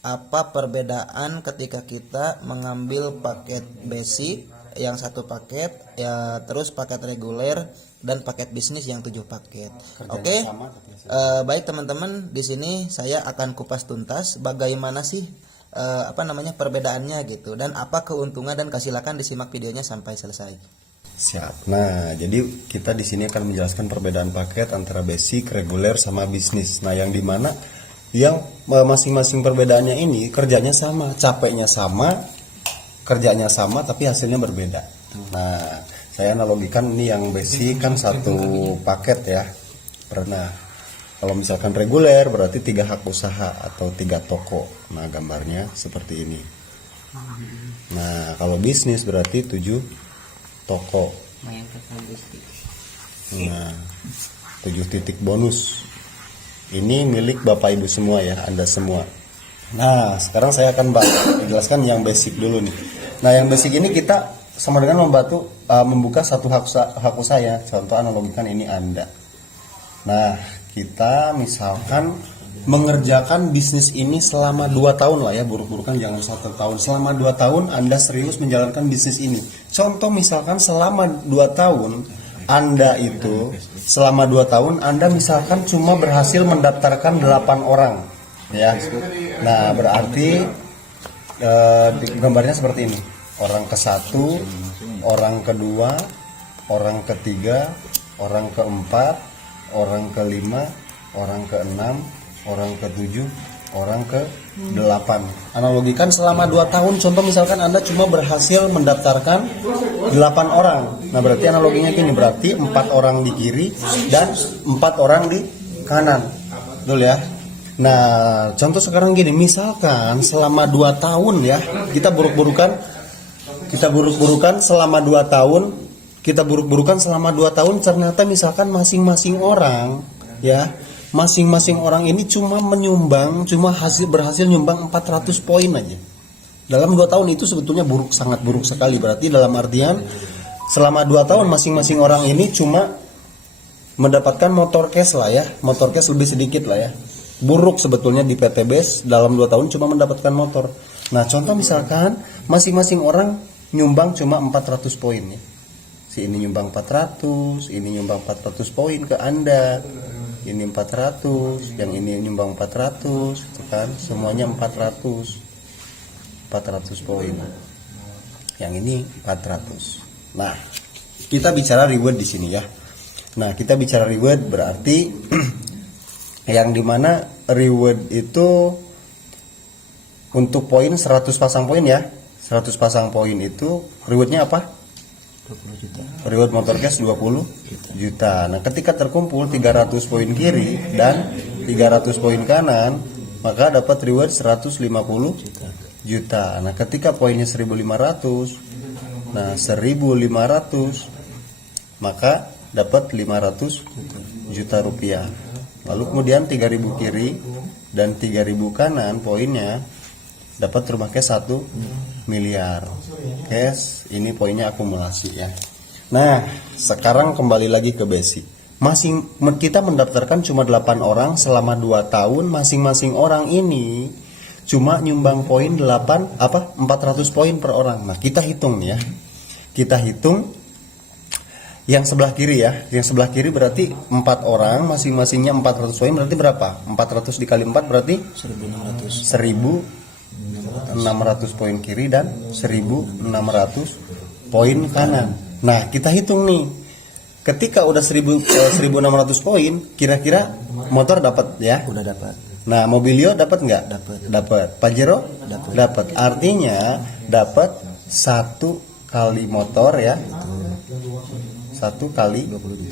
apa perbedaan ketika kita mengambil paket basic yang satu paket ya, terus paket reguler dan paket bisnis yang 7 paket. Oke. Baik teman-teman, di sini saya akan kupas tuntas bagaimana sih perbedaannya gitu, dan apa keuntungan, dan silakan disimak videonya sampai selesai. Siap. Nah, jadi kita di sini akan menjelaskan perbedaan paket antara basic, reguler, sama bisnis. Nah, yang dimana yang masing-masing perbedaannya ini kerjanya sama, capeknya sama, kerjanya sama, tapi hasilnya berbeda. Nah, saya analogikan ini yang basic kan satu paket ya. Pernah. Kalau misalkan reguler berarti 3 hak usaha atau 3 toko. Nah, gambarnya seperti ini. Nah, kalau bisnis berarti 7 toko. Nah, 7 titik bonus. Ini milik Bapak Ibu semua ya, Anda semua. Nah, sekarang saya akan jelaskan yang basic dulu nih. Nah, yang basic ini kita sama dengan membuka satu hak usaha ya. Contoh analogikan ini Anda. Nah, kita misalkan mengerjakan bisnis ini selama 2 tahun lah ya, buruk-burukan jangan 1 tahun. Selama 2 tahun Anda serius menjalankan bisnis ini. Contoh misalkan selama 2 tahun Anda itu selama 2 tahun Anda misalkan cuma berhasil mendaftarkan 8 orang ya. Nah, berarti gambarnya seperti ini. Orang ke-1, orang kedua, orang ketiga, orang keempat, orang ke-5, orang ke-6, orang ke-7, orang ke-8. Analogikan selama 2 tahun, contoh misalkan Anda cuma berhasil mendaftarkan 8 orang. Nah, berarti analoginya gini, berarti 4 orang di kiri dan 4 orang di kanan. Betul ya? Nah, contoh sekarang gini, misalkan selama 2 tahun ya, kita buruk-burukan selama 2 tahun, ternyata misalkan masing-masing orang ya, masing-masing orang ini berhasil nyumbang 400 poin aja. Dalam 2 tahun itu sebetulnya sangat buruk sekali. Berarti dalam artian selama 2 tahun masing-masing orang ini cuma mendapatkan motor cash lah ya, motor cash lebih sedikit lah ya. Buruk sebetulnya di PTBS dalam 2 tahun cuma mendapatkan motor. Nah, contoh misalkan masing-masing orang nyumbang cuma 400 poin ya. Si ini nyumbang 400, ini nyumbang 400 poin ke Anda. Ini 400, yang ini nyumbang 400, itu kan semuanya 400 poin. Yang ini 400. Nah, kita bicara reward di sini ya. Nah, kita bicara reward berarti yang dimana reward itu untuk poin 100 pasang poin ya. 100 pasang poin itu rewardnya apa? 20 juta. Reward motor cash 20 juta. Nah, ketika terkumpul 300 poin kiri dan 300 poin kanan, maka dapat reward 150 juta. Nah, ketika poinnya 1500, nah 1500, maka dapat 500 juta rupiah. Lalu kemudian 3000 kiri dan 3000 kanan poinnya dapat rumah cash 1 miliar cash. Ini poinnya akumulasi ya. Nah, sekarang kembali lagi ke basic. Kita mendaftarkan cuma 8 orang selama 2 tahun. Masing-masing orang ini cuma nyumbang poin 400 poin per orang. Nah, kita hitung ya. Kita hitung yang sebelah kiri ya. Yang sebelah kiri berarti 4 orang, masing-masingnya 400 poin, berarti berapa? 400 dikali 4 berarti 1600 poin kiri dan 1600 poin kanan. Nah, kita hitung nih. Ketika udah 1600 poin, kira-kira motor dapat ya? Udah dapat. Nah, Mobilio dapat nggak? Dapat. Pajero dapat. Artinya dapat 1 kali motor ya. 1 kali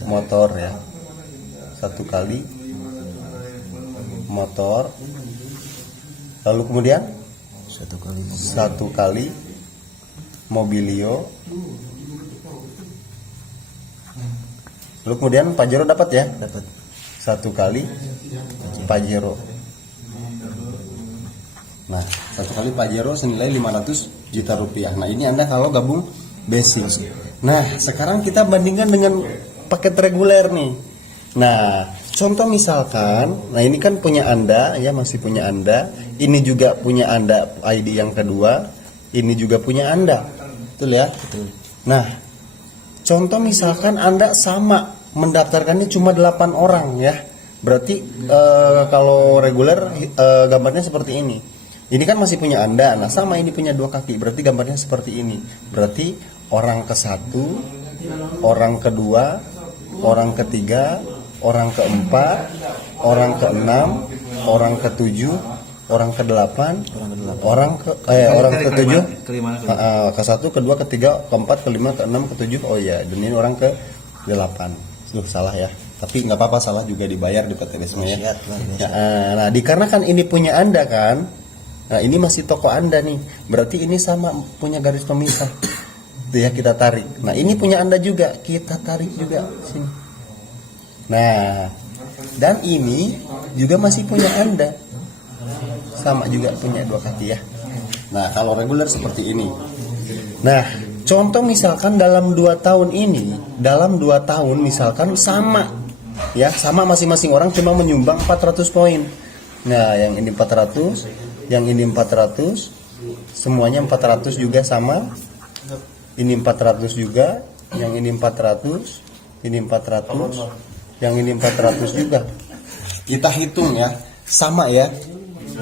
motor ya. 1 kali motor. Lalu kemudian 1 kali Mobilio. Lalu kemudian Pajero dapat ya? Dapat. 1 kali Pajero. Nah, 1 kali Pajero senilai 500 juta rupiah. Nah, ini Anda kalau gabung basic. Nah, sekarang kita bandingkan dengan paket reguler nih. Nah, contoh misalkan, nah ini kan punya Anda ya, masih punya Anda, ini juga punya Anda ID yang kedua, ini juga punya Anda, betul ya? Betul. Nah, contoh misalkan Anda sama mendaftarkannya cuma 8 orang ya, berarti kalau reguler gambarnya seperti ini. Ini kan masih punya Anda, nah sama ini punya 2 kaki, berarti gambarnya seperti ini. Berarti orang ke-1, orang kedua, orang ketiga, orang keempat, orang keenam, orang ketujuh, orang kedelapan, orang ketujuh, ke-1, kedua, ketiga, keempat, kelima, keenam, ketujuh. Oh ya, dan ini orang ke-8. Salah ya. Tapi nggak apa-apa, salah juga dibayar di PTBSM ya. Nah, dikarenakan ini punya Anda kan, nah ini masih toko Anda nih, berarti ini sama punya garis pemisah. Itu ya, kita tarik. Nah ini punya Anda juga, kita tarik juga sini. Nah, dan ini juga masih punya Anda, sama juga punya 2 kaki ya. Nah kalau reguler seperti ini. Nah contoh misalkan dalam 2 tahun ini, dalam 2 tahun misalkan sama ya, sama masing-masing orang cuma menyumbang 400 poin. Nah yang ini 400, yang ini 400, semuanya 400 juga sama. Ini 400 juga, yang ini 400, ini 400, yang ini 400 juga. Kita hitung ya, sama ya.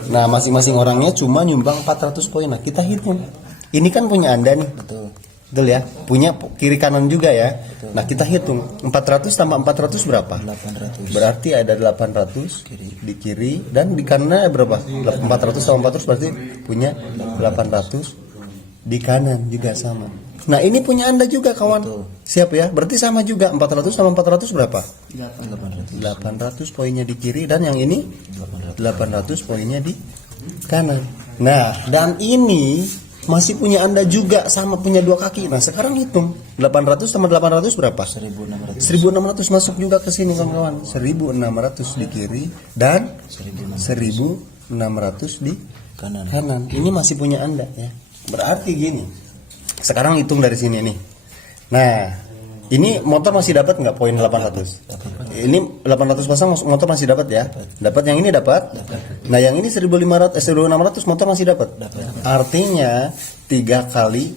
Nah masing-masing orangnya cuma nyumbang 400 poin. Nah kita hitung, ini kan punya Anda nih, betul ya, punya kiri kanan juga ya. Betul. Nah kita hitung 400 tambah 400 berapa? 800. Berarti ada 800 di kiri, dan di kanan berapa? 400 tambah 400 berarti punya 800 di kanan juga sama. Nah ini punya Anda juga kawan. Betul. Siap ya, berarti sama juga 400 tambah 400 berapa? 800. 800 poinnya di kiri, dan yang ini 800 poinnya di kanan. Nah dan ini masih punya Anda juga, sama punya 2 kaki. Nah sekarang hitung 800 tambah 800 berapa? 1600. 1600 masuk juga ke sini kawan-kawan. 1600 di kiri dan 1600 di kanan. Ini masih punya Anda ya. Berarti gini. Sekarang hitung dari sini nih. Nah, ini motor masih dapat nggak poin 800? Ini 800 pasang motor masih dapat ya? Dapat. Yang ini dapat? Nah, yang ini 1600 motor masih dapat. Artinya 3 kali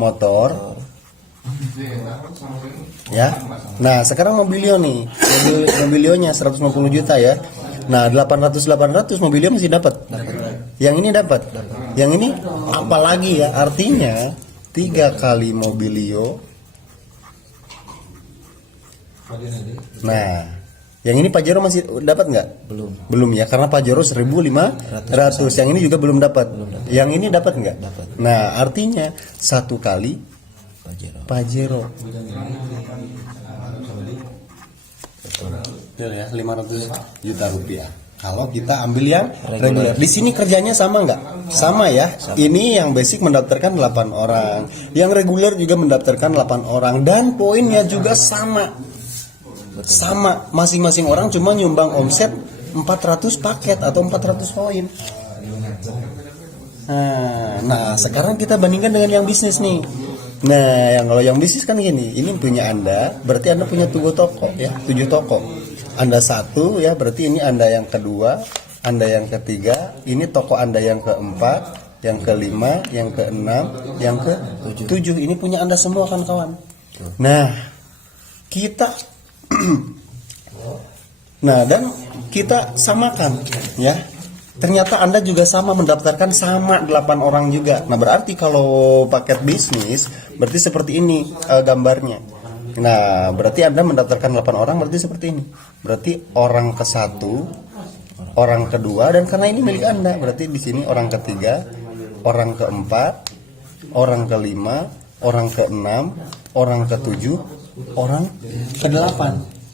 motor. Ya. Nah, sekarang Mobilio nih. Mobilionya 150 juta ya. Nah, 800 Mobilio masih dapat. Yang ini dapat. Yang ini apalagi ya? Artinya 3 kali Mobilio. Nah, yang ini Pajero masih dapat nggak? Belum ya, karena Pajero 1500. Yang ini juga belum dapat. Yang ini dapat nggak? Dapat. Nah, artinya 1 kali Pajero. Betul ya, 500 juta rupiah. Kalau kita ambil yang reguler. Di sini kerjanya sama nggak? Sama ya. Ini yang basic mendaftarkan 8 orang. Yang reguler juga mendaftarkan 8 orang. Dan poinnya juga sama. Sama. Masing-masing orang cuma nyumbang omset 400 paket atau 400 poin. Nah, sekarang kita bandingkan dengan yang bisnis nih. Nah, kalau yang bisnis kan gini. Ini punya Anda, berarti Anda punya 7 toko ya, 7 toko. Anda 1 ya, berarti ini Anda yang kedua, Anda yang ketiga, ini toko Anda yang keempat, yang kelima, yang keenam, yang ke-7. Ini punya Anda semua kan kawan. Nah, kita nah dan kita samakan ya. Ternyata Anda juga sama mendaftarkan sama 8 orang juga. Nah, berarti kalau paket bisnis berarti seperti ini gambarnya. Nah, berarti Anda mendaftarkan 8 orang berarti seperti ini. Berarti orang ke-1, orang kedua, dan karena ini milik Anda, berarti di sini orang ketiga, orang keempat, orang kelima, orang keenam, orang ketujuh, orang ke-8.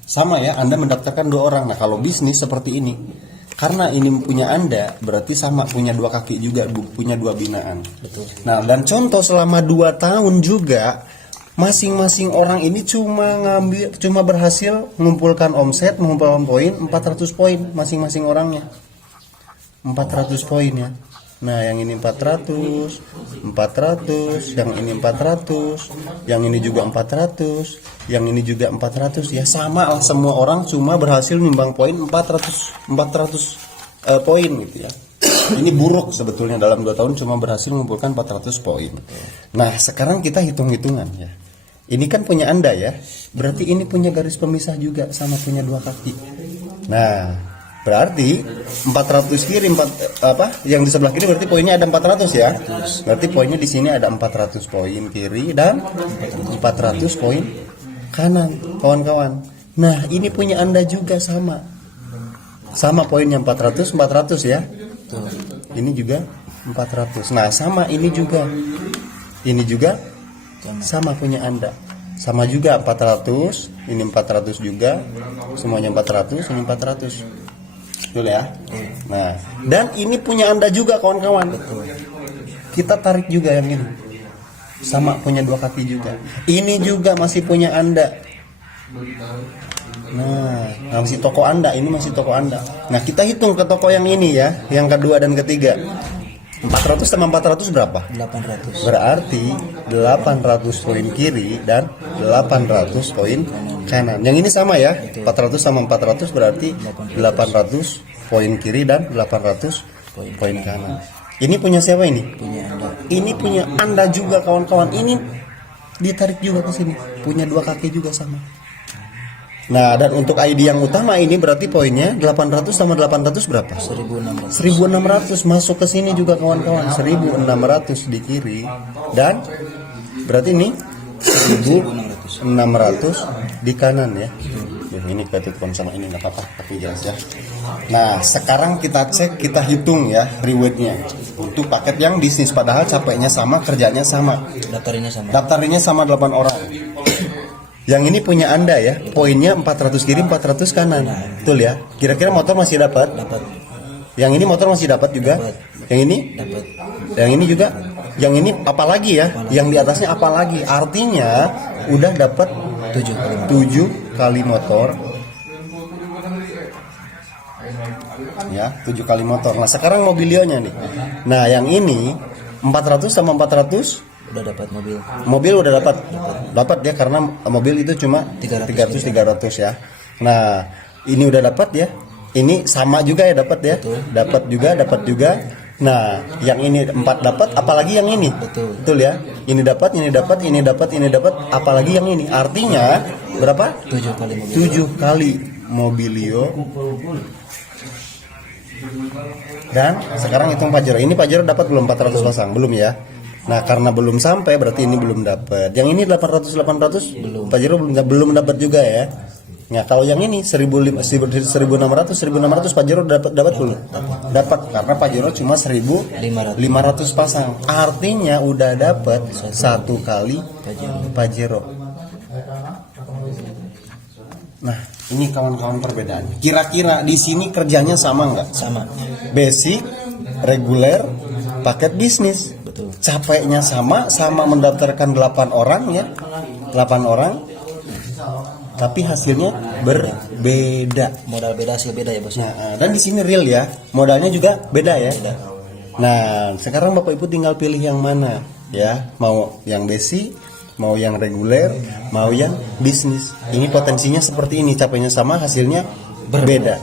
Sama ya, Anda mendaftarkan 2 orang. Nah, kalau bisnis seperti ini. Karena ini punya Anda, berarti sama punya 2 kaki juga, punya 2 binaan. Betul. Nah, dan contoh selama 2 tahun juga masing-masing orang ini cuma berhasil mengumpulkan omset, mengumpulkan poin 400 poin masing-masing orangnya. 400 poin ya. Nah, yang ini 400, 400, yang ini 400, yang ini juga 400, yang ini juga 400. Ya sama lah, semua orang cuma berhasil nimbang poin 400 poin gitu ya. Ini buruk sebetulnya, dalam 2 tahun cuma berhasil mengumpulkan 400 poin. Nah, sekarang kita hitung-hitungan ya. Ini kan punya Anda ya. Berarti ini punya garis pemisah juga sama punya 2 kaki. Nah, berarti 400 kiri yang di sebelah kiri berarti poinnya ada 400 ya. Berarti poinnya di sini ada 400 poin kiri dan 400 poin kanan, kawan-kawan. Nah, ini punya Anda juga sama. Sama poinnya 400 ya. Ini juga 400. Nah, sama ini juga. Ini juga sama punya Anda. Sama juga 400, ini 400 juga. Semuanya 400, ini 400. Betul ya? Nah, dan ini punya Anda juga kawan-kawan. Kita tarik juga yang ini. Sama punya 2 kaki juga. Ini juga masih punya Anda. Nah, masih toko Anda, ini masih toko Anda. Nah, kita hitung ke toko yang ini ya, yang kedua dan ketiga. 400 sama 400 berapa? 800. Berarti 800 poin kiri dan 800 poin kanan. Yang ini sama ya, 400 sama 400 berarti 800 poin kiri dan 800 poin kanan. Ini punya siapa ini? Punya Anda. Ini punya Anda juga kawan-kawan. Ini ditarik juga ke sini. Punya 2 kaki juga sama. Nah, dan untuk ID yang utama ini berarti poinnya 800 sama 800 berapa? 1600. 1600 masuk ke sini juga kawan-kawan. 1600 di kiri dan berarti ini 1600 di kanan ya. Ini ketutupan sama ini nggak apa-apa, tapi jelas ya. Nah, sekarang kita cek, kita hitung ya rewardnya untuk paket yang bisnis. Padahal capeknya sama, kerjanya sama. Daftarinnya sama 8 orang. Yang ini punya Anda ya, poinnya 400 kiri, 400 kanan. Betul ya? Kira-kira motor masih dapat? Dapat. Yang ini motor masih dapat juga? Yang ini? Dapat. Yang ini juga? Yang ini apalagi ya? Yang di atasnya apalagi? Artinya udah dapat 7 kali motor. Ya, 7 kali motor. Nah, sekarang mobilionya nih. Nah, yang ini 400 sama 400 udah dapat mobil. Mobil udah dapat ya, karena mobil itu cuma 300 ya. Nah, ini udah dapat ya. Ini sama juga ya, dapat ya. Dapat juga. Nah, yang ini 4 dapat, apalagi yang ini. Betul ya. Ini dapat, apalagi yang ini. Artinya berapa? 7 kali mobil. 7 kali mobilio. Dan sekarang hitung Pajero. Ini Pajero dapat belum 400 pasang? Belum ya. Nah, karena belum sampai berarti ini belum dapat. Yang ini 800 belum. Pajero belum dapat juga ya. Nah, kalau yang ini 1600 Pajero dapat belum? Dapat karena Pajero cuma 1500 pasang. Artinya udah dapat 1 kali Pajero. Nah, ini kawan-kawan perbedaannya. Kira-kira di sini kerjanya sama nggak? Sama. Basic, reguler, paket bisnis. Betul. Capeknya sama mendaftarkan 8 orang ya. 8 orang. Tapi hasilnya berbeda. Modal beda, hasil beda ya, Bos. Nah, dan di sini real ya. Modalnya juga beda ya. Nah, sekarang Bapak Ibu tinggal pilih yang mana ya. Mau yang basic, mau yang reguler, mau yang bisnis. Ini potensinya seperti ini, capeknya sama, hasilnya berbeda.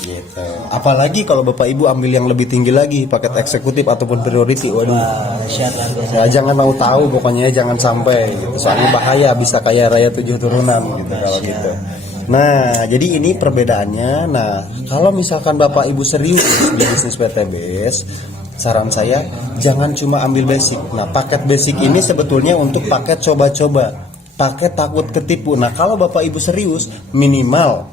Gitu. Apalagi kalau Bapak Ibu ambil yang lebih tinggi lagi, paket eksekutif ataupun priority. Waduh. Ya, jangan mau tahu pokoknya, jangan sampai gitu. Soalnya bahaya, bisa kaya raya 7 turunan gitu kalau gitu. Nah, jadi ini perbedaannya. Nah, kalau misalkan Bapak Ibu serius di bisnis PTBS, saran saya jangan cuma ambil basic. Nah, paket basic ini sebetulnya untuk paket coba-coba, paket takut ketipu. Nah, kalau Bapak Ibu serius, minimal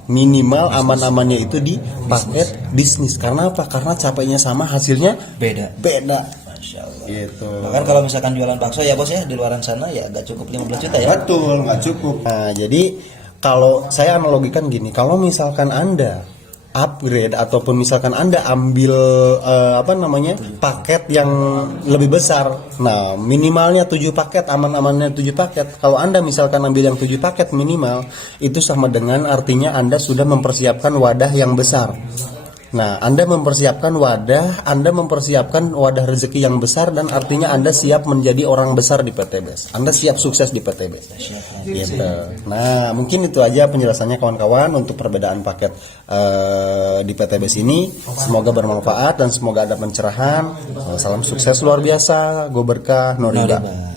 aman-amannya itu di paket bisnis. Karena apa? Karena capeknya sama, hasilnya beda. Masya Allah. Gitu. Bahkan kalau misalkan jualan bakso ya, Bos ya, di luaran sana ya nggak cukup 15 juta ya. Betul, nggak cukup. Nah, jadi kalau saya analogikan gini, kalau misalkan Anda upgrade ataupun misalkan Anda ambil paket yang lebih besar. Nah, minimalnya 7 paket, aman-amannya 7 paket. Kalau Anda misalkan ambil yang 7 paket minimal, itu sama dengan artinya Anda sudah mempersiapkan wadah yang besar. Nah, Anda mempersiapkan wadah rezeki yang besar, dan artinya Anda siap menjadi orang besar di PTBS. Anda siap sukses di PTBS. Gitu. Nah, mungkin itu aja penjelasannya kawan-kawan untuk perbedaan paket di PTBS ini. Semoga bermanfaat dan semoga ada pencerahan. Salam sukses luar biasa. Go berkah, no riba.